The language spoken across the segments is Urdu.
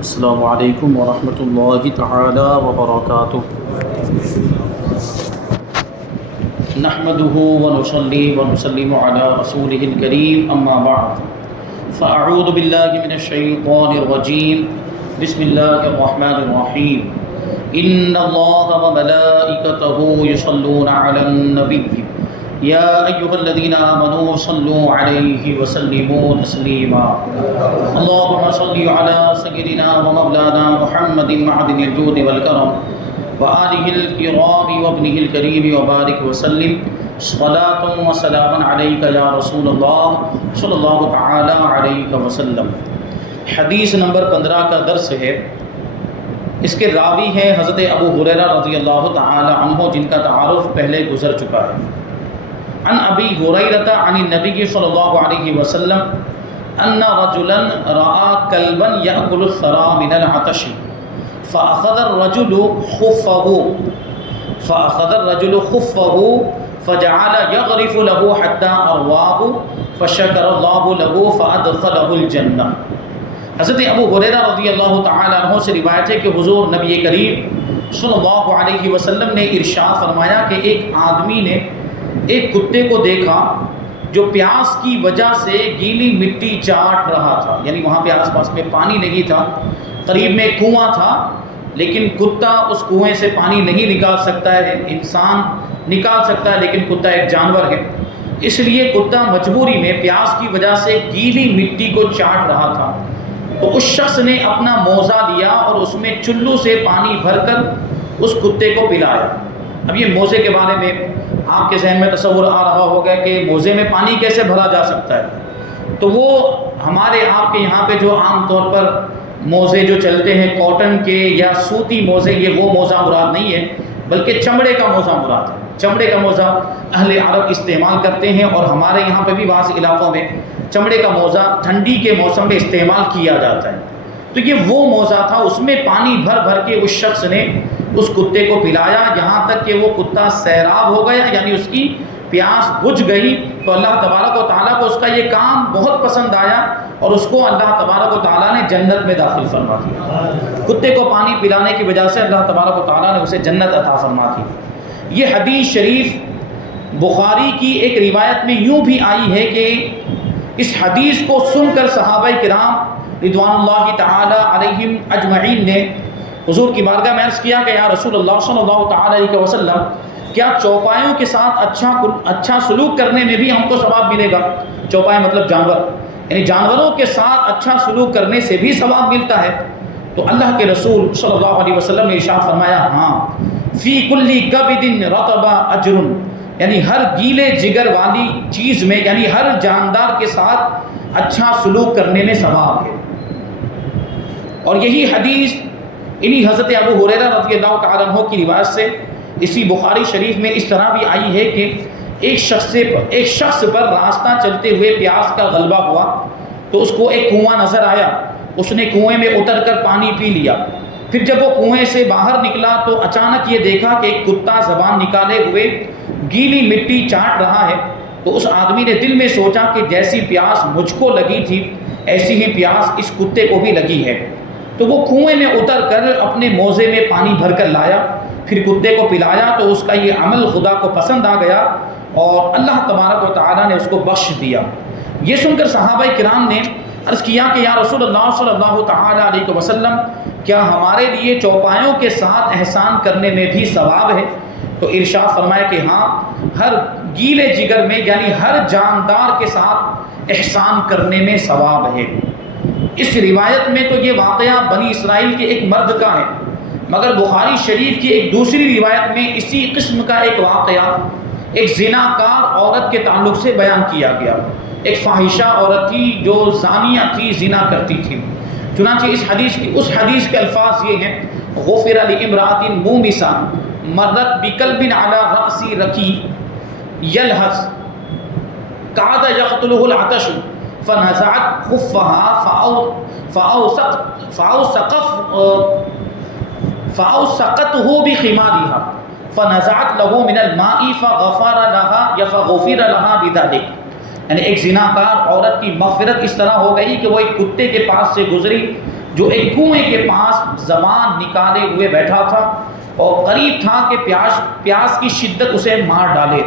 السلام علیکم ورحمۃ اللہ تعالی وبرکاتہ۔ نحمده ونصلي ونسلم على رسوله الكريم اما بعد فاعوذ باللہ من الشیطان الرجیم بسم اللہ الرحمن الرحیم ان اللہ وملائکتہ یصلون علی النبی یا ایھا الذین آمنوا صلوا علیہ وسلموا تسلیما اللهم صل على سيدنا ومولانا محمد معدن الجود والكرم وآلہ الکرام وابنہ الکریم وبارک وسلم صلاۃ وسلام علیک یا رسول اللہ صلی اللہ تعالی علیہ وسلم۔ حدیث نمبر 15 کا درس ہے۔ اس کے راوی ہیں حضرت ابو ہریرہ رضی اللہ تعالی عنہ، جن کا تعارف پہلے گزر چکا ہے۔ عن ابی ہریرہ عن النبی صلی اللہ علیہ وسلم ان رجلا رأى كلبا يأكل الثرى من العطش فأخذ الرجل خفه فجعل يغرف له حتى أرواه فشكر الله له فأدخله الجنة۔ حضرت ابو ہریرہ رضی اللہ تعالی عنہ سے روایت ہے کہ حضور نبی کریم صلی اللہ علیہ وسلم نے ارشاد فرمایا کہ ایک آدمی نے ایک کتے کو دیکھا جو پیاس کی وجہ سے گیلی مٹی چاٹ رہا تھا، یعنی وہاں پہ آس پاس میں پانی نہیں تھا، قریب میں کنواں تھا، لیکن کتا اس کنویں سے پانی نہیں نکال سکتا ہے، انسان نکال سکتا ہے لیکن کتا ایک جانور ہے، اس لیے کتا مجبوری میں پیاس کی وجہ سے گیلی مٹی کو چاٹ رہا تھا۔ تو اس شخص نے اپنا موزہ لیا اور اس میں چلو سے پانی بھر کر اس کتے کو پلایا۔ اب یہ موزے کے بارے میں آپ کے ذہن میں تصور آ رہا ہوگا کہ موزے میں پانی کیسے بھرا جا سکتا ہے، تو وہ ہمارے آپ کے یہاں پہ جو عام طور پر موزے جو چلتے ہیں کاٹن کے یا سوتی موزے، یہ وہ موزہ مراد نہیں ہے بلکہ چمڑے کا موزہ مراد ہے۔ چمڑے کا موزہ اہل عرب استعمال کرتے ہیں، اور ہمارے یہاں پہ بھی بعض علاقوں میں چمڑے کا موزہ ٹھنڈی کے موسم میں استعمال کیا جاتا ہے۔ تو یہ وہ موزہ تھا، اس میں پانی بھر بھر کے اس شخص نے اس کتے کو پلایا یہاں تک کہ وہ کتا سیراب ہو گیا، یعنی اس کی پیاس بجھ گئی۔ تو اللہ تبارک و تعالیٰ کو اس کا یہ کام بہت پسند آیا اور اس کو اللہ تبارک و تعالیٰ نے جنت میں داخل فرما دیا۔ کتے کو پانی پلانے کی وجہ سے اللہ تبارک و تعالیٰ نے اسے جنت عطا فرما دی۔ یہ حدیث شریف بخاری کی ایک روایت میں یوں بھی آئی ہے کہ اس حدیث کو سن کر صحابہ کرام رضوان اللہ تعالی علیہم اجمعین نے حضور کی بارگاہ میں عرض کیا کہ یا رسول اللہ صلی اللہ تعالی علیہ وسلم، کیا چوپایوں کے ساتھ اچھا سلوک کرنے میں بھی ہم کو ثواب ملے گا؟ چوپائے مطلب جانور، یعنی جانوروں کے ساتھ اچھا سلوک کرنے سے بھی ثواب ملتا ہے؟ تو اللہ کے رسول صلی اللہ علیہ وسلم نے ارشاد فرمایا، ہاں، فی کل کبد رطب اجر، یعنی ہر گیلے جگر والی چیز میں، یعنی ہر جاندار کے ساتھ اچھا سلوک کرنے میں ثواب ہے۔ اور یہی حدیث انہی حضرت ابو ہریرہ رضی اللہ تعالیٰ عنہ کی روایت سے اسی بخاری شریف میں اس طرح بھی آئی ہے کہ ایک شخص پر راستہ چلتے ہوئے پیاس کا غلبہ ہوا، تو اس کو ایک کنواں نظر آیا، اس نے کنویں میں اتر کر پانی پی لیا۔ پھر جب وہ کنویں سے باہر نکلا تو اچانک یہ دیکھا کہ ایک کتا زبان نکالے ہوئے گیلی مٹی چاٹ رہا ہے۔ تو اس آدمی نے دل میں سوچا کہ جیسی پیاس مجھ کو لگی تھی ایسی ہی پیاس اس کتے کو بھی لگی ہے۔ تو وہ کنویں میں اتر کر اپنے موزے میں پانی بھر کر لایا، پھر کتے کو پلایا، تو اس کا یہ عمل خدا کو پسند آ گیا اور اللہ تبارک و تعالیٰ نے اس کو بخش دیا۔ یہ سن کر صحابہ کرام نے عرض کیا کہ یا رسول اللہ صلی اللہ تعالیٰ علیہ وسلم، کیا ہمارے لیے چوپایوں کے ساتھ احسان کرنے میں بھی ثواب ہے؟ تو ارشاد فرمایا کہ ہاں، ہر گیلے جگر میں، یعنی ہر جاندار کے ساتھ احسان کرنے میں ثواب ہے۔ اس روایت میں تو یہ واقعہ بنی اسرائیل کے ایک مرد کا ہے، مگر بخاری شریف کی ایک دوسری روایت میں اسی قسم کا ایک واقعہ ایک زناکار عورت کے تعلق سے بیان کیا گیا۔ ایک فاحشہ عورت تھی جو زانیہ تھی، زنا کرتی تھی۔ چنانچہ اس حدیث کے الفاظ یہ ہیں، غفر لامرأۃ مومسہ مرت بکلب علی رأس رکی یلہث کاد یقتلہ العطش فنزعت خفها فأوسقته بخمارها فنزعت له من الماء فغفر لها بذلك، یعنی ایک زناکار عورت کی مغفرت اس طرح ہو گئی کہ وہ ایک کتے کے پاس سے گزری، جو ایک کنویں کے پاس زبان نکالے ہوئے بیٹھا تھا اور قریب تھا کہ پیاس کی شدت اسے مار ڈالے.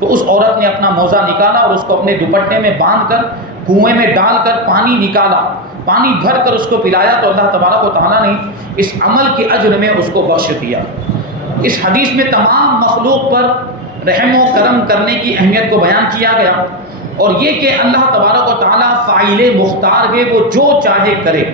تو اس عورت نے اپنا موزہ نکالا اور اس کو اپنے دوپٹے میں باندھ کر کنویں میں ڈال کر پانی نکالا, پانی بھر کر اس کو پلایا, تو اللہ تبارک و تعالیٰ نے اس عمل کے اجر میں اس کو بخش دیا. اس حدیث میں تمام مخلوق پر رحم و کرم کرنے کی اہمیت کو بیان کیا گیا, اور یہ کہ اللہ تبارک و تعالیٰ فاعل مختار ہے, وہ جو چاہے کرے.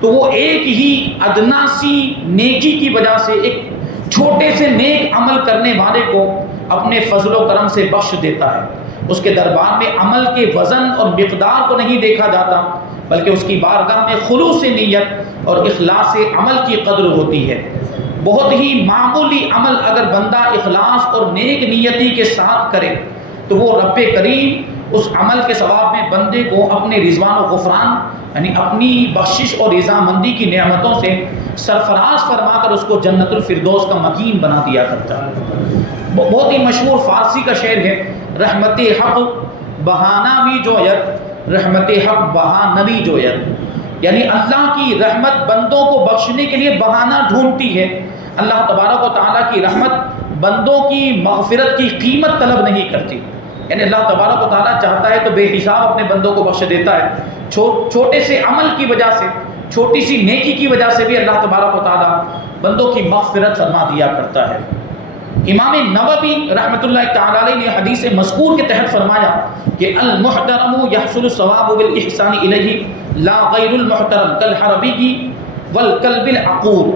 تو وہ ایک ہی ادنا سی نیکی کی وجہ سے, ایک چھوٹے سے نیک عمل کرنے والے کو اپنے فضل و کرم سے بخش دیتا ہے. اس کے دربار میں عمل کے وزن اور مقدار کو نہیں دیکھا جاتا, بلکہ اس کی بارگاہ میں خلوص نیت اور اخلاص عمل کی قدر ہوتی ہے. بہت ہی معمولی عمل اگر بندہ اخلاص اور نیک نیتی کے ساتھ کرے تو وہ رب کریم اس عمل کے ثواب میں بندے کو اپنے رضوان و غفران یعنی اپنی بخشش اور رضامندی کی نعمتوں سے سرفراز فرما کر اس کو جنت الفردوس کا مکین بنا دیا کرتا ہے. بہت ہی مشہور فارسی کا شعر ہے, رحمت حق بہانہ بھی جویت, رحمت حق بہانوی جویت, یعنی اللہ کی رحمت بندوں کو بخشنے کے لیے بہانہ ڈھونڈتی ہے. اللہ تبارک و تعالیٰ کی رحمت بندوں کی مغفرت کی قیمت طلب نہیں کرتی, یعنی اللہ تبارک و تعالیٰ چاہتا ہے تو بے حساب اپنے بندوں کو بخش دیتا ہے. چھوٹے سے عمل کی وجہ سے, چھوٹی سی نیکی کی وجہ سے بھی اللہ تبارک و تعالیٰ بندوں کی مغفرت فرما دیا کرتا ہے. امام نووی رحمۃ اللہ تعالی علیہ نے حدیث مذکور کے تحت فرمایا کہ المحترم یحصل الثواب بالاحسان الیہ لا غیر المحترم کالحربی والکلب العقور,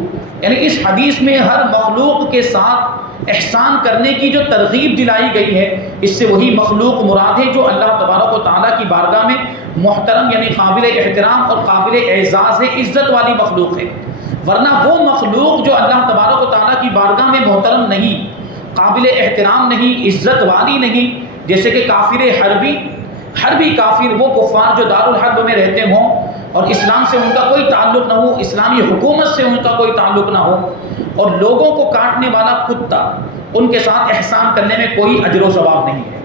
یعنی اس حدیث میں ہر مخلوق کے ساتھ احسان کرنے کی جو ترغیب دلائی گئی ہے, اس سے وہی مخلوق مراد ہے جو اللہ تبارک و تعالیٰ کی بارگاہ میں محترم یعنی قابل احترام اور قابل اعزاز ہے, عزت والی مخلوق ہے. ورنہ وہ مخلوق جو اللہ تبارک و تعالیٰ کی بارگاہ میں محترم نہیں, قابل احترام نہیں, عزت والی نہیں, جیسے کہ کافر حربی کافر, وہ کفار جو دارالحرب میں رہتے ہوں اور اسلام سے ان کا کوئی تعلق نہ ہو, اسلامی حکومت سے ان کا کوئی تعلق نہ ہو, اور لوگوں کو کاٹنے والا کتا, ان کے ساتھ احسان کرنے میں کوئی اجر و ثواب نہیں ہے.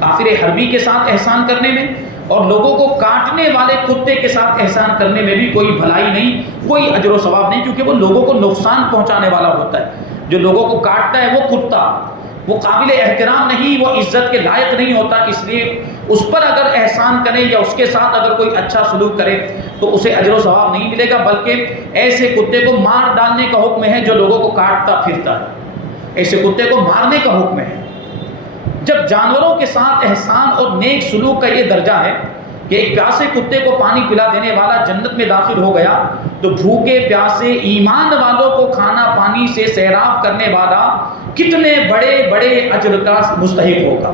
کافر حربی کے ساتھ احسان کرنے میں اور لوگوں کو کاٹنے والے کتے کے ساتھ احسان کرنے میں بھی کوئی بھلائی نہیں, کوئی اجر و ثواب نہیں, کیونکہ وہ لوگوں کو نقصان پہنچانے والا ہوتا ہے. جو لوگوں کو کاٹتا ہے وہ کتا, وہ قابل احترام نہیں, وہ عزت کے لائق نہیں ہوتا. اس لیے اس پر اگر احسان کرے یا اس کے ساتھ اگر کوئی اچھا سلوک کرے تو اسے اجر و ثواب نہیں ملے گا, بلکہ ایسے کتے کو مار ڈالنے کا حکم ہے جو لوگوں کو کاٹتا پھرتا ہے. ایسے کتے کو مارنے کا حکم ہے. جب جانوروں کے ساتھ احسان اور نیک سلوک کا یہ درجہ ہے کہ ایک پیاسے کتے کو پانی پلا دینے والا جنت میں داخل ہو گیا, تو بھوکے پیاسے ایمان والوں کو کھانا پانی سے سیراب کرنے والا کتنے بڑے بڑے اجر کا مستحق ہوگا.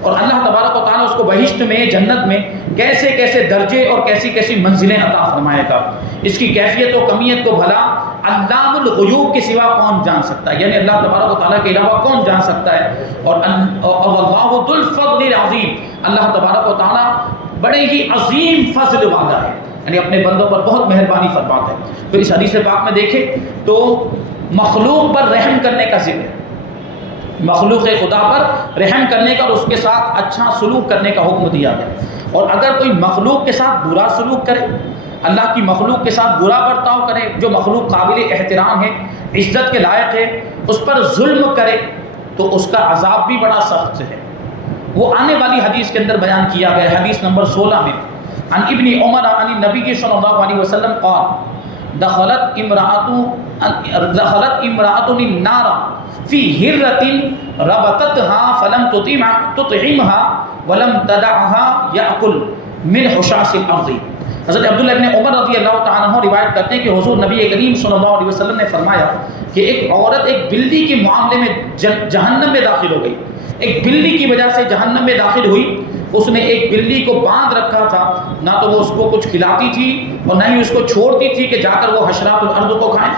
اور اللہ تبارک و تعالیٰ اس کو بہشت میں, جنت میں کیسے کیسے درجے اور کیسی کیسی منزلیں عطا فرمائے گا. اس کی کیفیت و کمیت کو بھلا علام الغیوب کے سوا کون جان سکتا ہے, یعنی اللہ تبارک و تعالیٰ کے علاوہ کون جان سکتا ہے. اور اللہ ذو الفضل العظیم, اللہ تبارک و تعالیٰ بڑے ہی عظیم فضل والا ہے, یعنی اپنے بندوں پر بہت مہربانی فرماتا ہے. تو اس حدیث پاک میں دیکھیں تو مخلوق پر رحم کرنے کا ذکر ہے, مخلوق خدا پر رحم کرنے کا اور اس کے ساتھ اچھا سلوک کرنے کا حکم دیا گیا. اور اگر کوئی مخلوق کے ساتھ برا سلوک کرے, اللہ کی مخلوق کے ساتھ برا برتاؤ کرے, جو مخلوق قابل احترام ہے, عزت کے لائق ہے, اس پر ظلم کرے تو اس کا عذاب بھی بڑا سخت ہے. وہ آنے والی حدیث کے اندر بیان کیا گیا, حدیث نمبر 16 میں, عن ابن عمر عن النبی صلی اللہ علیہ وسلم قال دخلت امرأة النار فی ہرة ربطتها فلم تطعمها ولم تدعها یأکل من حشاش الارض. حضرت عبداللہ ابن عمر رضی اللہ تعالیٰ عنہ روایت کرتے ہیں کہ حضور نبی کریم صلی اللہ علیہ وسلم نے فرمایا کہ ایک عورت ایک بلی کے معاملے میں جہنم میں داخل ہو گئی. ایک بلی کی وجہ سے جہنم میں داخل ہوئی. اس نے ایک بلی کو باندھ رکھا تھا, نہ تو وہ اس کو کچھ کھلاتی تھی اور نہ ہی اس کو چھوڑتی تھی کہ جا کر وہ حشرات الارض کو کھائیں,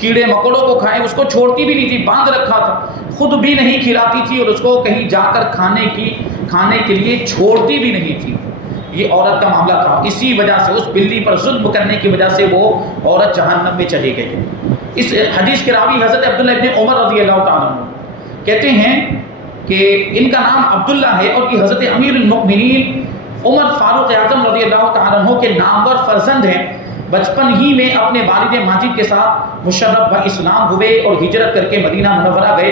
کیڑے مکوڑوں کو کھائیں. اس کو چھوڑتی بھی نہیں تھی, باندھ رکھا تھا, خود بھی نہیں کھلاتی تھی اور اس کو کہیں جا کر کھانے کے لیے چھوڑتی بھی نہیں تھی. یہ عورت کا معاملہ تھا. اسی وجہ سے, اس بلی پر ظلم کرنے کی وجہ سے وہ عورت جہنم میں چلی گئی. اس حدیث کے راوی حضرت عبداللہ ابن عمر رضی اللہ تعالیٰ عنہ کہتے ہیں کہ ان کا نام عبداللہ ہے اور یہ حضرت امیر المؤمنین عمر فاروق اعظم رضی اللہ تعالیٰ عنہ کے نامور فرزند ہیں. بچپن ہی میں اپنے والد ماجد کے ساتھ مشرف و اسلام ہوئے اور ہجرت کر کے مدینہ منورہ گئے،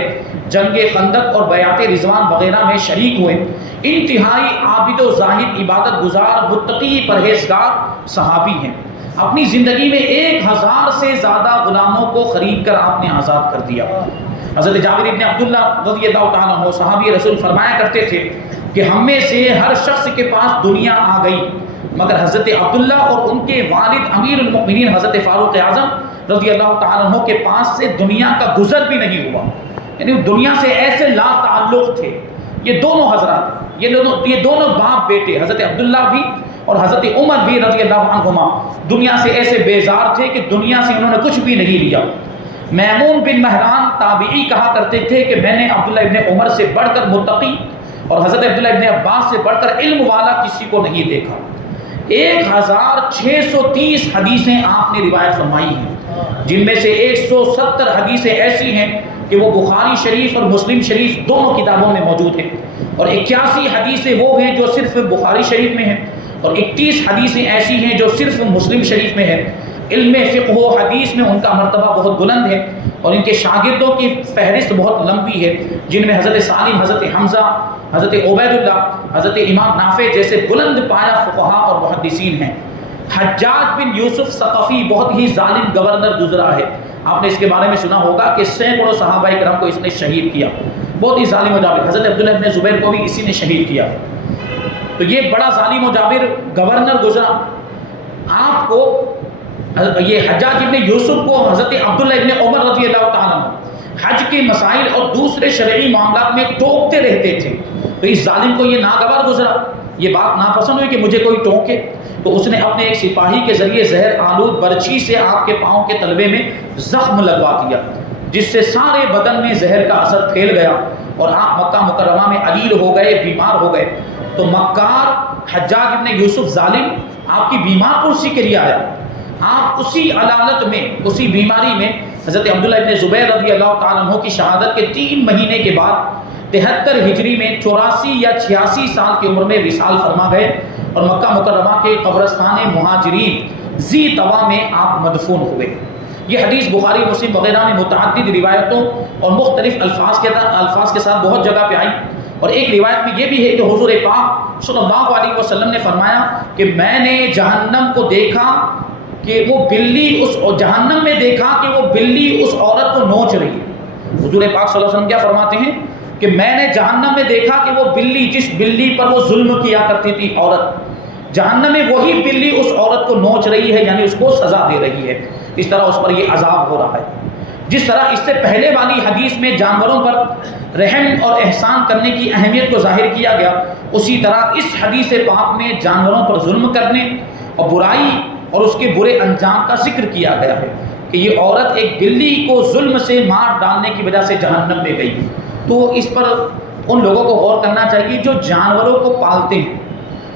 جنگ خندق اور بیعت رضوان وغیرہ میں شریک ہوئے۔ انتہائی عابد و زاہد، عبادت گزار، متقی، پرہیزگار صحابی ہیں۔ اپنی زندگی میں 1000 سے زیادہ غلاموں کو خرید کر آپ نے آزاد کر دیا۔ حضرت جابر ابن عبداللہ رضی اللہ تعالیٰ عنہ صحابی رسول فرمایا کرتے تھے کہ ہم میں سے ہر شخص کے پاس دنیا آ گئی، مگر حضرت عبداللہ اور ان کے والد امیر المؤمنین حضرت فاروق اعظم رضی اللہ تعالیٰ عنہ کے پاس سے دنیا کا گزر بھی نہیں ہوا، یعنی دنیا سے ایسے لا تعلق تھے۔ یہ دونوں حضرات، یہ دونوں باپ بیٹے، حضرت عبداللہ بھی اور حضرت عمر بھی رضی اللہ عنہما، دنیا سے ایسے بیزار تھے کہ دنیا سے انہوں نے کچھ بھی نہیں لیا۔ میمون بن مہران تابعی کہا کرتے تھے کہ میں نے عبداللہ ابن عمر سے بڑھ کر متقی اور حضرت عبداللہ ابن عباس سے بڑھ کر علم والا کسی کو نہیں دیکھا۔ 1630 حدیثیں آپ نے روایت فرمائی ہیں، جن میں سے 170 حدیثیں ایسی ہیں کہ وہ بخاری شریف اور مسلم شریف دونوں کتابوں میں موجود ہیں، اور 81 حدیثیں وہ ہیں جو صرف بخاری شریف میں ہیں، اور 31 حدیثیں ایسی ہیں جو صرف مسلم شریف میں ہیں۔ علم فقہ و حدیث میں ان کا مرتبہ بہت بلند ہے، اور ان کے شاگردوں کی فہرست بہت لمبی ہے، جن میں حضرت سالم، حضرت حمزہ، حضرت عبید اللہ، حضرت امام نافع جیسے بلند پایہ فقہا اور محدثین ہیں۔ حجاج بن یوسف ثقفی بہت ہی ظالم گورنر گزرا ہے، آپ نے اس کے بارے میں سنا ہوگا کہ سینکڑوں صحابہ کرام کو اس نے شہید کیا، بہت ہی ظالم و جابر۔ حضرت عبداللہ بن زبیر کو بھی اسی نے شہید کیا، تو یہ بڑا ظالم و جابر گورنر گزرا۔ آپ کو یہ حجاج ابن یوسف کو حضرت عبداللہ ابن عمر رضی اللہ تعالیٰ عنہ حج کے مسائل اور دوسرے شرعی معاملات میں ٹوکتے رہتے تھے، تو اس ظالم کو یہ ناگوار گزرا، یہ بات ناپسند ہوئی کہ مجھے کوئی ٹوکے، تو اس نے اپنے ایک سپاہی کے ذریعے زہر آلود برچھی سے آپ کے پاؤں کے تلوے میں زخم لگوا دیا، جس سے سارے بدن میں زہر کا اثر پھیل گیا اور آپ مکہ مکرمہ میں علیل ہو گئے، بیمار ہو گئے۔ تو مکار حجاج ابن یوسف ظالم آپ کی بیمار کرسی کے لیے آیا، آپ اسی علالت میں، اسی بیماری میں حضرت عبداللہ ابن زبیر رضی اللہ تعالیٰ عنہ کی شہادت کے 3 مہینے کے بعد 73 ہجری میں 84 یا 86 سال کی عمر میں وصال فرما گئے، اور مکہ مکرمہ کے قبرستان مہاجرین ذی طوا میں آپ مدفون ہوئے۔ یہ حدیث بخاری مسلم وغیرہ میں متعدد روایتوں اور مختلف الفاظ کے ساتھ بہت جگہ پہ آئی، اور ایک روایت میں یہ بھی ہے کہ حضور پاک صلی اللہ علیہ وسلم نے فرمایا کہ میں نے جہنم کو دیکھا کہ وہ بلی جہنم میں دیکھا کہ وہ بلی اس عورت کو نوچ رہی ہے۔ حضور پاک صلی اللہ علیہ وسلم کیا فرماتے ہیں کہ میں نے جہنم میں دیکھا کہ وہ بلی، جس بلی پر وہ ظلم کیا کرتی تھی عورت، جہنم میں وہی بلی اس عورت کو نوچ رہی ہے، یعنی اس کو سزا دے رہی ہے، اس طرح اس پر یہ عذاب ہو رہا ہے۔ جس طرح اس سے پہلے والی حدیث میں جانوروں پر رحم اور احسان کرنے کی اہمیت کو ظاہر کیا گیا، اسی طرح اس حدیث پاک میں جانوروں پر ظلم کرنے اور برائی اور اس کے برے انجام کا ذکر کیا گیا ہے کہ یہ عورت ایک بلی کو ظلم سے مار ڈالنے کی وجہ سے جہنم میں گئی۔ تو اس پر ان لوگوں کو غور کرنا چاہیے جو جانوروں کو پالتے ہیں،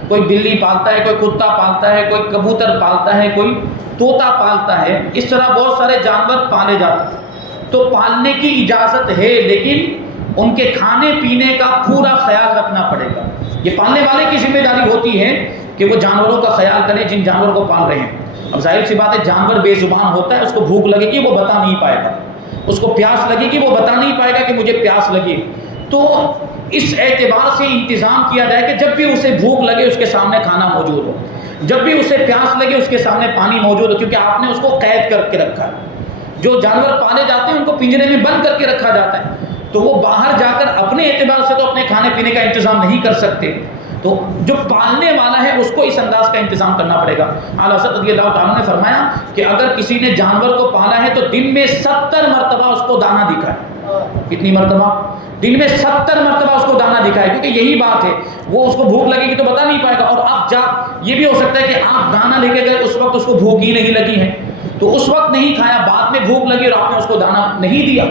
کوئی بلی پالتا ہے، کوئی کتا پالتا ہے، کوئی کبوتر پالتا ہے، کوئی طوطا پالتا ہے، اس طرح بہت سارے جانور پالے جاتے ہیں۔ تو پالنے کی اجازت ہے، لیکن ان کے کھانے پینے کا پورا خیال رکھنا پڑے گا۔ یہ پالنے والے کی ذمہ داری ہوتی ہے کہ وہ جانوروں کا خیال کریں جن جانوروں کو پال رہے ہیں۔ اب ظاہر سی بات ہے جانور بے زبان ہوتا ہے، اس کو بھوک لگے گی وہ بتا نہیں پائے گا، اس کو پیاس لگے گی وہ بتا نہیں پائے گا کہ مجھے پیاس لگی، تو اس اعتبار سے انتظام کیا جائے کہ جب بھی اسے بھوک لگے اس کے سامنے کھانا موجود ہو، جب بھی اسے پیاس لگے اس کے سامنے پانی موجود ہو، کیونکہ آپ نے اس کو قید کر کے رکھا ہے۔ جو جانور پالے جاتے ہیں ان کو پنجرے میں بند کر کے رکھا جاتا ہے، تو وہ باہر جا کر اپنے اعتبار سے تو اپنے کھانے پینے کا انتظام نہیں کر سکتے، تو جو پالنے والا ہے اس کو اس انداز کا انتظام کرنا پڑے گا۔ اعلیٰ حضرت رضی اللہ تعالیٰ نے فرمایا کہ اگر کسی نے جانور کو پالا ہے تو دن میں 70 مرتبہ اس کو دانہ دکھائے۔ کتنی مرتبہ؟ دن میں 70 مرتبہ اس کو دانہ دکھائے، کیونکہ یہی بات ہے، وہ اس کو بھوک لگے گی تو بتا نہیں پائے گا، اور اب یہ بھی ہو سکتا ہے کہ آپ دانہ لے کے گئے اس وقت اس کو بھوک ہی نہیں لگی ہے، تو اس وقت نہیں کھایا، بعد میں بھوک لگی اور آپ نے اس کو دانہ نہیں دیا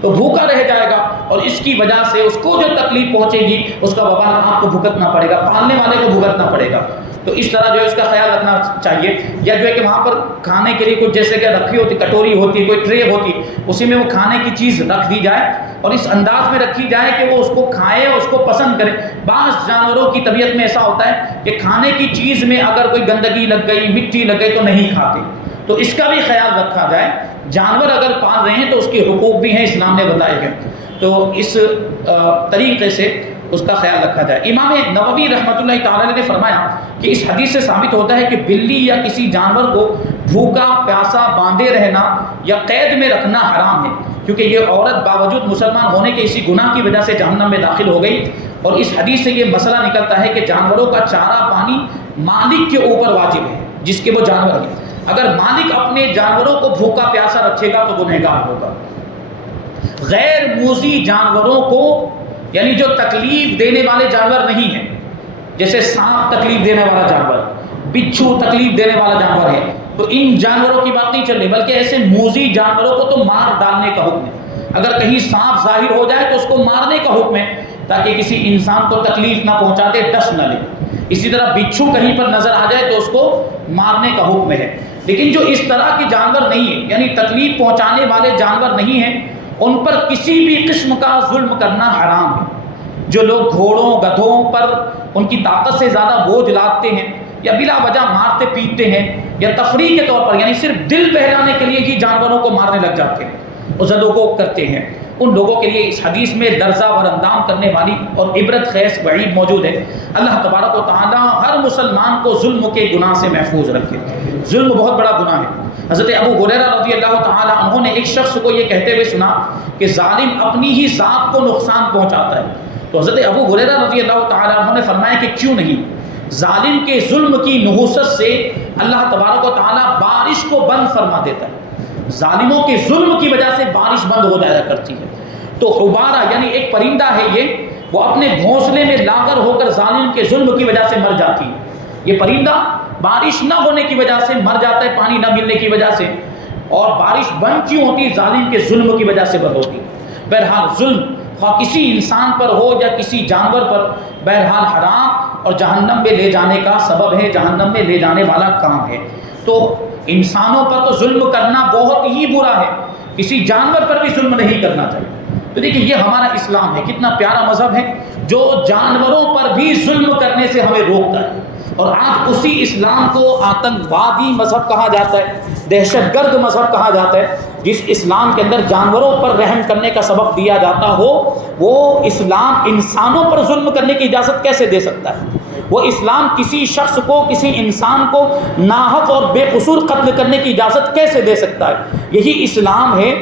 تو بھوکا رہ جائے گا۔ اور اس کی وجہ سے اس کو جو تکلیف پہنچے گی اس کا وبال آپ کو بھگتنا پڑے گا، پالنے والے کو بھگتنا پڑے گا۔ تو اس طرح جو ہے اس کا خیال رکھنا چاہیے۔ یا جو ہے کہ وہاں پر کھانے کے لیے کچھ جیسے کہ رکھی ہوتی، کٹوری ہوتی، کوئی ٹرے ہوتی، اسی میں وہ کھانے کی چیز رکھ دی جائے اور اس انداز میں رکھی جائے کہ وہ اس کو کھائے اور اس کو پسند کرے۔ بعض جانوروں کی طبیعت میں ایسا ہوتا ہے کہ کھانے کی چیز میں اگر کوئی گندگی لگ گئی، مٹی لگ گئی تو نہیں کھاتے، تو اس کا بھی خیال رکھا جائے۔ جانور اگر پال رہے ہیں تو اس کے حقوق بھی ہیں، اسلام نے بتائے گئے، تو اس طریقے سے اس کا خیال رکھا جائے۔ امام نووی رحمۃ اللہ تعالی نے فرمایا کہ اس حدیث سے ثابت ہوتا ہے کہ بلی یا کسی جانور کو بھوکا پیاسا باندھے رہنا یا قید میں رکھنا حرام ہے، کیونکہ یہ عورت باوجود مسلمان ہونے کے اسی گناہ کی وجہ سے جہنم میں داخل ہو گئی۔ اور اس حدیث سے یہ مسئلہ نکلتا ہے کہ جانوروں کا چارہ پانی مالک کے اوپر واجب ہے، جس کے وہ جانور ہیں۔ اگر مالک اپنے جانوروں کو بھوکا پیاسا رکھے گا تو گنہگار ہوگا۔ غیر موذی جانوروں کو، یعنی جو تکلیف دینے والے جانور نہیں ہیں، جیسے سانپ تکلیف دینے والا جانور، بچھو تکلیف دینے والا جانور ہے، تو ان جانوروں کی بات نہیں چل رہی، بلکہ ایسے موذی جانوروں کو تو مار ڈالنے کا حکم ہے۔ اگر کہیں سانپ ظاہر ہو جائے تو اس کو مارنے کا حکم ہے، تاکہ کسی انسان کو تکلیف نہ پہنچاتے، ڈس نہ لے۔ اسی طرح بچھو کہیں پر نظر آ جائے تو اس کو مارنے کا حکم ہے۔ لیکن جو اس طرح کے جانور نہیں ہیں، یعنی تکلیف پہنچانے والے جانور نہیں ہیں، ان پر کسی بھی قسم کا ظلم کرنا حرام ہے۔ جو لوگ گھوڑوں گدھوں پر ان کی طاقت سے زیادہ بوجھ لادتے ہیں یا بلا وجہ مارتے پیٹتے ہیں یا تفریح کے طور پر، یعنی صرف دل بہلانے کے لیے ہی جانوروں کو مارنے لگ جاتے ہیں اور زدوکوب کرتے ہیں، ان لوگوں کے لیے اس حدیث میں لرزہ اور اندام کرنے والی اور عبرت خیز وعید موجود ہے۔ اللہ تبارک و تعالی ہر مسلمان کو ظلم کے گناہ سے محفوظ رکھے۔ ظلم بہت بڑا گناہ ہے۔ حضرت ابو ہریرہ رضی اللہ تعالی عنہ نے ایک شخص کو یہ کہتے ہوئے سنا کہ ظالم اپنی ہی ذات کو نقصان پہنچاتا ہے، تو حضرت ابو ہریرہ رضی اللہ تعالی عنہ نے فرمایا کہ کیوں نہیں؟ ظالم کے ظلم کی نحوست سے اللہ تبارک و تعالی بارش کو بند فرما دیتا ہے۔ ظالموں کے ظلم کی وجہ سے بارش بند ہو جایا کرتی ہے۔ تو حبارہ یعنی ایک پرندہ ہے، یہ وہ اپنے گھونسلے میں لاغر ہو کر ظالم کے ظلم کی وجہ سے مر جاتی ہے۔ یہ پرندہ بارش نہ ہونے کی وجہ سے مر جاتا ہے، پانی نہ ملنے کی وجہ سے، اور بارش بند کیوں ہوتی؟ ظالم کے ظلم کی وجہ سے بند ہوتی ہے۔ بہرحال ظلم خواہ کسی انسان پر ہو یا کسی جانور پر، بہرحال حرام اور جہنم میں لے جانے کا سبب ہے، جہنم میں لے جانے والا کام ہے۔ تو انسانوں پر تو ظلم کرنا بہت ہی برا ہے، کسی جانور پر بھی ظلم نہیں کرنا چاہیے۔ تو دیکھیں یہ ہمارا اسلام ہے، کتنا پیارا مذہب ہے جو جانوروں پر بھی ظلم کرنے سے ہمیں روکتا ہے۔ اور آج اسی اسلام کو آتنکوادی مذہب کہا جاتا ہے، دہشت گرد مذہب کہا جاتا ہے۔ جس اسلام کے اندر جانوروں پر رحم کرنے کا سبق دیا جاتا ہو، وہ اسلام انسانوں پر ظلم کرنے کی اجازت کیسے دے سکتا ہے؟ وہ اسلام کسی شخص کو، کسی انسان کو ناحق اور بے قصور قتل کرنے کی اجازت کیسے دے سکتا ہے؟ یہی اسلام ہے،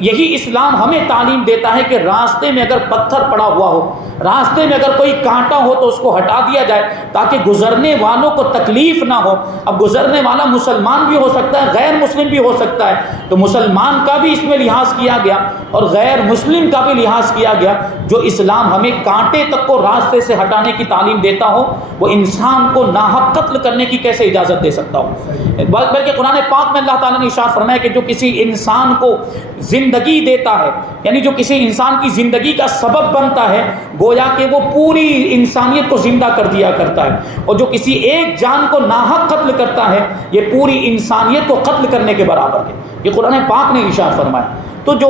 یہی اسلام ہمیں تعلیم دیتا ہے کہ راستے میں اگر پتھر پڑا ہوا ہو، راستے میں اگر کوئی کانٹا ہو تو اس کو ہٹا دیا جائے تاکہ گزرنے والوں کو تکلیف نہ ہو۔ اب گزرنے والا مسلمان بھی ہو سکتا ہے، غیر مسلم بھی ہو سکتا ہے، تو مسلمان کا بھی اس میں لحاظ کیا گیا اور غیر مسلم کا بھی لحاظ کیا گیا۔ جو اسلام ہمیں کانٹے تک کو راستے سے ہٹانے کی تعلیم دیتا ہو، وہ انسان کو ناحق قتل کرنے کی کیسے اجازت دے سکتا ہو؟ بلکہ قرآن پاک میں اللہ تعالیٰ نے ارشاد فرمایا کہ جو کسی انسان کو زندگی دیتا ہے، یعنی جو کسی انسان کی زندگی کا سبب بنتا ہے، گویا کہ وہ پوری انسانیت کو زندہ کر دیا کرتا ہے، اور جو کسی ایک جان کو ناحق قتل کرتا ہے یہ پوری انسانیت کو قتل کرنے کے برابر ہے۔ یہ قرآن پاک نے ارشاد فرمایا۔ تو جو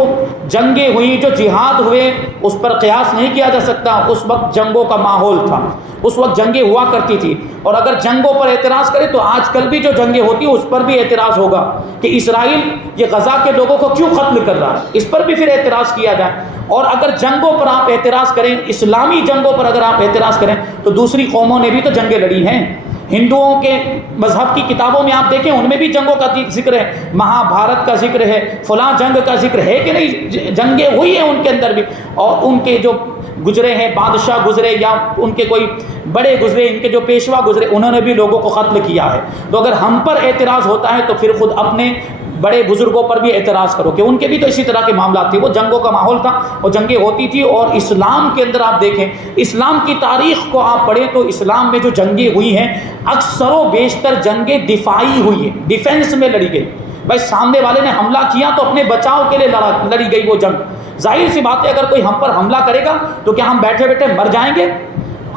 جنگیں ہوئی، جو جہاد ہوئے، اس پر قیاس نہیں کیا جا سکتا۔ اس وقت جنگوں کا ماحول تھا، اس وقت جنگیں ہوا کرتی تھی، اور اگر جنگوں پر اعتراض کرے تو آج کل بھی جو جنگیں ہوتی ہیں اس پر بھی اعتراض ہوگا کہ اسرائیل یہ غزہ کے لوگوں کو کیوں قتل کر رہا ہے، اس پر بھی پھر اعتراض کیا جائے۔ اور اگر جنگوں پر آپ اعتراض کریں، اسلامی جنگوں پر اگر آپ اعتراض کریں، تو دوسری قوموں نے بھی تو جنگیں لڑی ہیں۔ ہندوؤں کے مذہب کی کتابوں میں آپ دیکھیں، ان میں بھی جنگوں کا ذکر ہے، مہا بھارت کا ذکر ہے، فلاں جنگ کا ذکر ہے کہ نہیں؟ جنگیں ہوئی ہیں ان کے اندر بھی، اور ان کے جو گزرے ہیں بادشاہ گزرے یا ان کے کوئی بڑے گزرے، ان کے جو پیشوا گزرے، انہوں نے بھی لوگوں کو قتل کیا ہے۔ تو اگر ہم پر اعتراض ہوتا ہے تو پھر خود اپنے بڑے بزرگوں پر بھی اعتراض کرو کہ ان کے بھی تو اسی طرح کے معاملات تھے۔ وہ جنگوں کا ماحول تھا، وہ جنگیں ہوتی تھی۔ اور اسلام کے اندر آپ دیکھیں، اسلام کی تاریخ کو آپ پڑھیں تو اسلام میں جو جنگیں ہوئی ہیں، اکثر و بیشتر جنگیں دفاعی ہوئی ہیں، ڈیفنس میں لڑی گئی۔ بھائی سامنے والے نے حملہ کیا تو اپنے بچاؤ کے لیے لڑی گئی وہ جنگ۔ ظاہر سی بات ہے اگر کوئی ہم پر حملہ کرے گا تو کیا ہم بیٹھے بیٹھے مر جائیں گے؟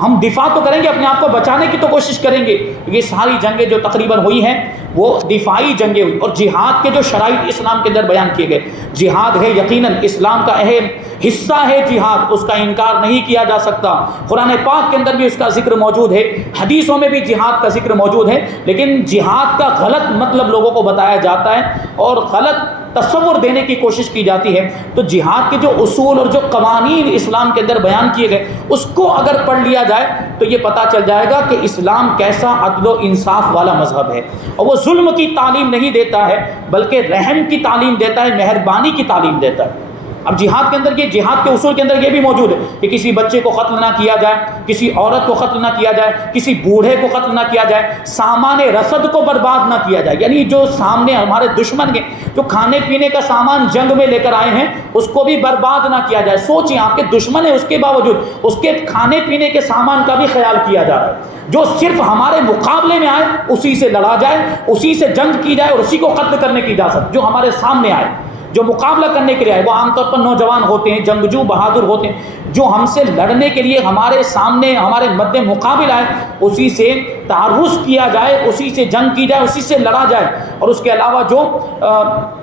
ہم دفاع تو کریں گے، اپنے آپ کو بچانے کی تو کوشش کریں گے۔ یہ ساری جنگیں جو تقریباً ہوئی ہیں وہ دفاعی جنگیں ہوئی، اور جہاد کے جو شرائط اسلام کے اندر بیان کیے گئے، جہاد ہے یقیناً اسلام کا اہم حصہ ہے جہاد، اس کا انکار نہیں کیا جا سکتا۔ قرآن پاک کے اندر بھی اس کا ذکر موجود ہے، حدیثوں میں بھی جہاد کا ذکر موجود ہے، لیکن جہاد کا غلط مطلب لوگوں کو بتایا جاتا ہے اور غلط تصور دینے کی کوشش کی جاتی ہے۔ تو جہاد کے جو اصول اور جو قوانین اسلام کے اندر بیان کیے گئے اس کو اگر پڑھ لیا جائے تو یہ پتہ چل جائے گا کہ اسلام کیسا عدل و انصاف والا مذہب ہے، اور وہ ظلم کی تعلیم نہیں دیتا ہے بلکہ رحم کی تعلیم دیتا ہے، مہربانی کی تعلیم دیتا ہے۔ اب جہاد کے اندر، یہ جہاد کے اصول کے اندر یہ بھی موجود ہے کہ کسی بچے کو قتل نہ کیا جائے، کسی عورت کو قتل نہ کیا جائے، کسی بوڑھے کو قتل نہ کیا جائے، سامان رسد کو برباد نہ کیا جائے، یعنی جو سامنے ہمارے دشمن کے جو کھانے پینے کا سامان جنگ میں لے کر آئے ہیں اس کو بھی برباد نہ کیا جائے۔ سوچیں آپ کے دشمن ہے، اس کے باوجود اس کے کھانے پینے کے سامان کا بھی خیال کیا جا رہا ہے۔ جو صرف ہمارے مقابلے میں آئے اسی سے لڑا جائے، اسی سے جنگ کی جائے اور اسی کو قتل کرنے کی اجازت۔ جو ہمارے سامنے آئے، جو مقابلہ کرنے کے لیے آئے، وہ عام طور پر نوجوان ہوتے ہیں، جنگجو بہادر ہوتے ہیں، جو ہم سے لڑنے کے لیے ہمارے سامنے ہمارے مد مقابل آئے اسی سے تعرض کیا جائے، اسی سے جنگ کی جائے، اسی سے لڑا جائے۔ اور اس کے علاوہ جو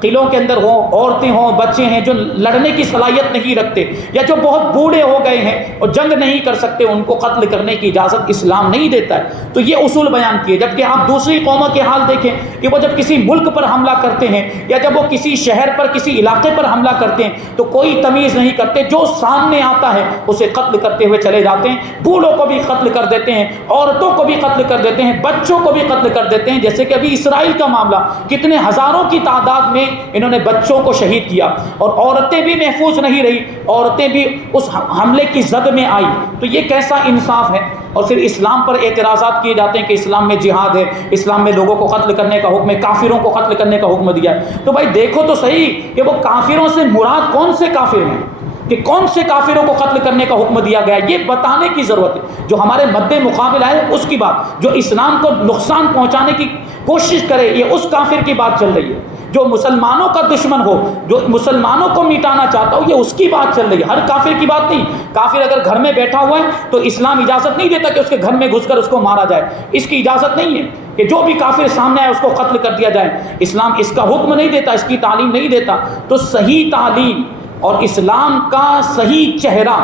قلعوں کے اندر ہوں، عورتیں ہوں، بچے ہیں جو لڑنے کی صلاحیت نہیں رکھتے یا جو بہت بوڑھے ہو گئے ہیں اور جنگ نہیں کر سکتے، ان کو قتل کرنے کی اجازت اسلام نہیں دیتا ہے۔ تو یہ اصول بیان کیے۔ جبکہ آپ دوسری قوموں کے حال دیکھیں کہ وہ جب کسی ملک پر حملہ کرتے ہیں یا جب وہ کسی شہر پر کسی علاقے پر حملہ کرتے ہیں تو کوئی تمیز نہیں کرتے، جو سامنے آتا ہے اسے قتل کرتے ہوئے چلے جاتے ہیں۔ بوڑھوں کو بھی قتل کر دیتے ہیں، عورتوں کو بھی قتل کر دیتے ہیں، بچوں کو بھی قتل کر دیتے ہیں۔ جیسے کہ ابھی اسرائیل کا معاملہ، کتنے ہزاروں کی تعداد میں انہوں نے بچوں کو شہید کیا، اور عورتیں بھی محفوظ نہیں رہی، عورتیں بھی اس حملے کی زد میں آئی۔ تو یہ کیسا انصاف ہے؟ اور پھر اسلام پر اعتراضات کیے جاتے ہیں کہ اسلام میں جہاد ہے، اسلام میں لوگوں کو قتل کرنے کا حکم ہے، کافروں کو قتل کرنے کا حکم دیا ہے۔ تو بھائی دیکھو تو صحیح کہ وہ کافروں سے مراد کون سے کافر ہیں، کہ کون سے کافروں کو قتل کرنے کا حکم دیا گیا ہے، یہ بتانے کی ضرورت ہے۔ جو ہمارے مد مقابل آئے اس کی بات، جو اسلام کو نقصان پہنچانے کی کوشش کرے یہ اس کافر کی بات چل رہی ہے۔ جو مسلمانوں کا دشمن ہو، جو مسلمانوں کو مٹانا چاہتا ہو، یہ اس کی بات چل رہی ہے، ہر کافر کی بات نہیں۔ کافر اگر گھر میں بیٹھا ہوا ہے تو اسلام اجازت نہیں دیتا کہ اس کے گھر میں گھس کر اس کو مارا جائے، اس کی اجازت نہیں ہے کہ جو بھی کافر سامنے آئے اس کو قتل کر دیا جائے۔ اسلام اس کا حکم نہیں دیتا، اس کی تعلیم نہیں دیتا۔ تو صحیح تعلیم اور اسلام کا صحیح چہرہ،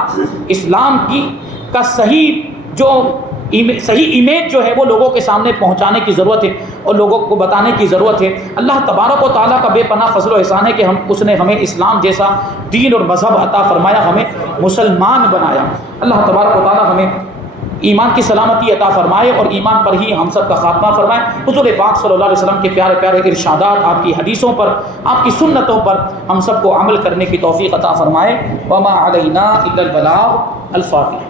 اسلام کا صحیح امیج جو ہے وہ لوگوں کے سامنے پہنچانے کی ضرورت ہے اور لوگوں کو بتانے کی ضرورت ہے۔ اللہ تبارک و تعالیٰ کا بے پناہ فضل و احسان ہے کہ اس نے ہمیں اسلام جیسا دین اور مذہب عطا فرمایا، ہمیں مسلمان بنایا۔ اللہ تبارک و تعالیٰ ہمیں ایمان کی سلامتی عطا فرمائے اور ایمان پر ہی ہم سب کا خاتمہ فرمائے۔ حضور پاک صلی اللہ علیہ وسلم کے پیارے پیارے ارشادات، آپ کی حدیثوں پر، آپ کی سنتوں پر ہم سب کو عمل کرنے کی توفیق عطا فرمائے۔ وما علینا الا البلاغ۔ الفاتحہ۔